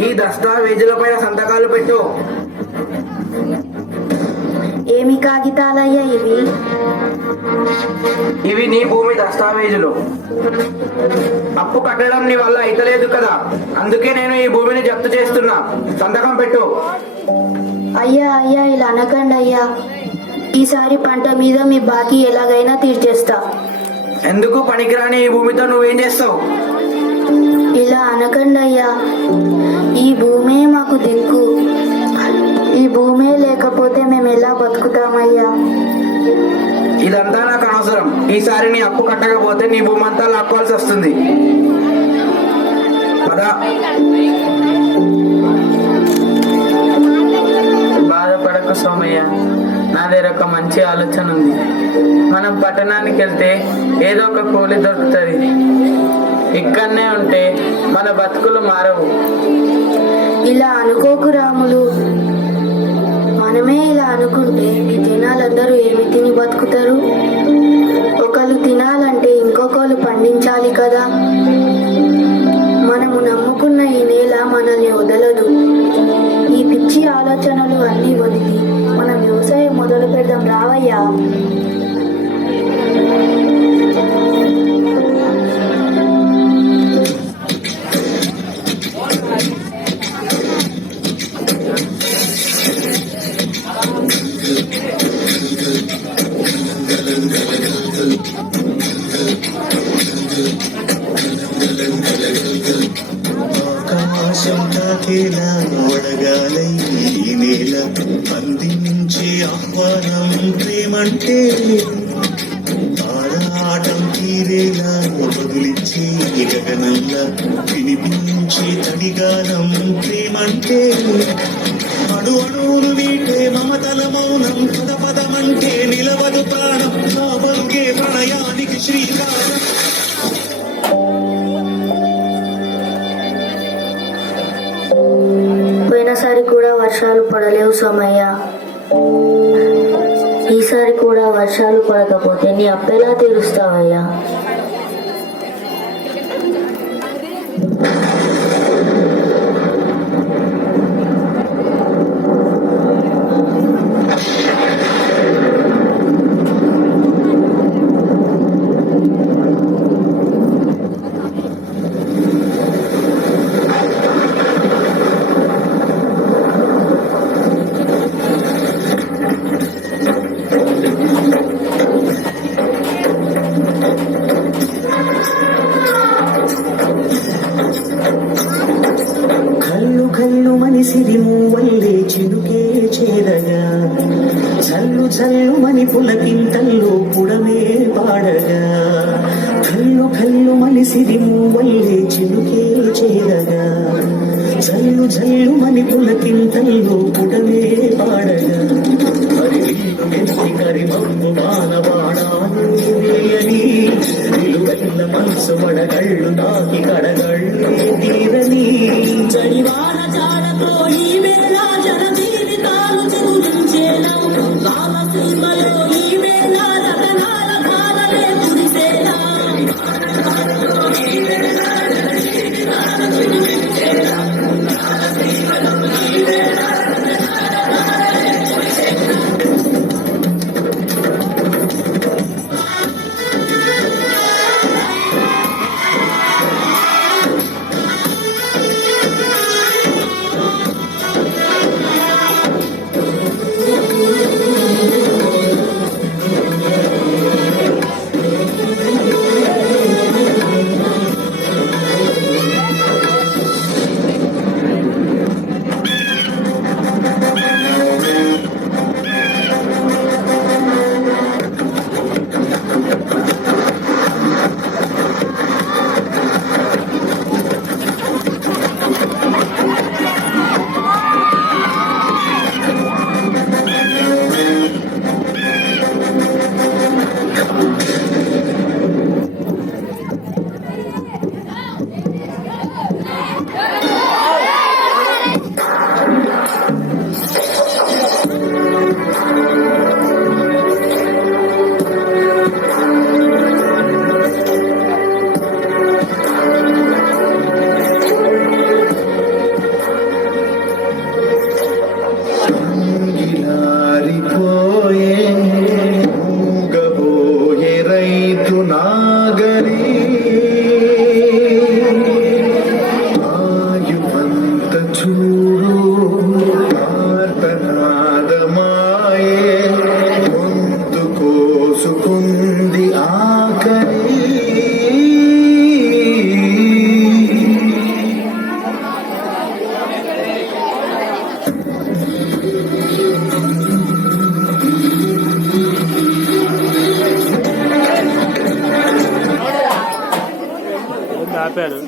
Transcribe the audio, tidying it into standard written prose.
ఈ దస్తావేజులపైన సంతకాలు పెట్టు. ఏమి కాగితాలయ్యా ఇవి? ఇవి నీ భూమి దస్తావేజులు. అప్పు కట్టడం నీ వల్ల అయితలేదు కదా, అందుకే నేను ఈ భూమిని జప్తు చేస్తున్నా. సంతకం పెట్టు. అయ్యా అయ్యా ఇలా అనకండి అయ్యా. ఈసారి పంట మీద మీ బాకీ ఎలాగైనా తీర్చేస్తా. ఎందుకు పనికిరాని ఈ భూమితో నువ్వేం చేస్తావు? ఇలా అనకండి అయ్యా. ఈ భూమే మాకు దిక్కు. ఈ భూమే లేకపోతే మేము ఎలా బతుకుతామయ్యా? ఇదంతా నాకు అనవసరం. ఈసారి నీ అప్పు కట్టకపోతే నీ భూమి అంతా లాక్కోవాల్సి వస్తుంది. పదా. బాధపడకు సోమయ్య, నా దగ్గర ఒక మంచి ఆలోచన ఉంది. మనం పట్టణానికి వెళ్తే ఏదో ఒక కూలి దొరుకుతుంది. ఇక్కడనే ఉంటే మన బతుకులు మారవు. ఇలా అనుకోకు రాములు. మనమే ఇలా అనుకుంటే ఈ జనాలందరూ ఏమి తిని బతుకుతారు? ఒకళ్ళు తినాలంటే ఇంకొకళ్ళు పండించాలి కదా. మనము నమ్ముకున్న ఈ నేల మనల్ని వదలదు. ఈ పిచ్చి ఆలోచనలు అన్నీ వదిలి మనం వ్యవసాయం మొదలు పెడదాం రావయ్యా. ఆకాశం తాకేలా వడగాలై ఈ నేల అందించే ఆహ్వానం ప్రేమంటే ఆరాటం తీరేలా వదిలించే గగనంలా వినిపించే తడిగానం ప్రేమంటే అడు అణువులు వీటే మమతల మౌనం పద పదమంటే నిలవదు ప్రాణం నా బరుగే ప్రణయానికి శ్రీకారం. పోయినసారి కూడా వర్షాలు పడలేవు సోమయ్య. ఈసారి కూడా వర్షాలు పడకపోతే నీ అప్పెలా తీరుస్తావయ్యా? కళ్ళు కళ్ళు మనిసిరి మూవల్లే చినుకే చేదగా చల్లు చల్లు మని పులకింతల్లో పుడమే పాడగా కళ్ళు కళ్ళు మనిసిరి మూవల్లే చినుకే చేదగా చల్లు చల్లు మని పులకింతల్లో పుడమే పాడగా మరి నీళ్ళు మెచ్చి కరిమమ్ము మానవాడాని నిలువెల్ల మనసు వడగళ్ళు నాకి కడగళ్ళు తీరని జడివాన జాడతో ఈ వేళ జన జీవితాలు చూపించేలా రామసీమలో ఈ వేళ రతనాల ధారలే కురిసేలా ఏంది ఆపారు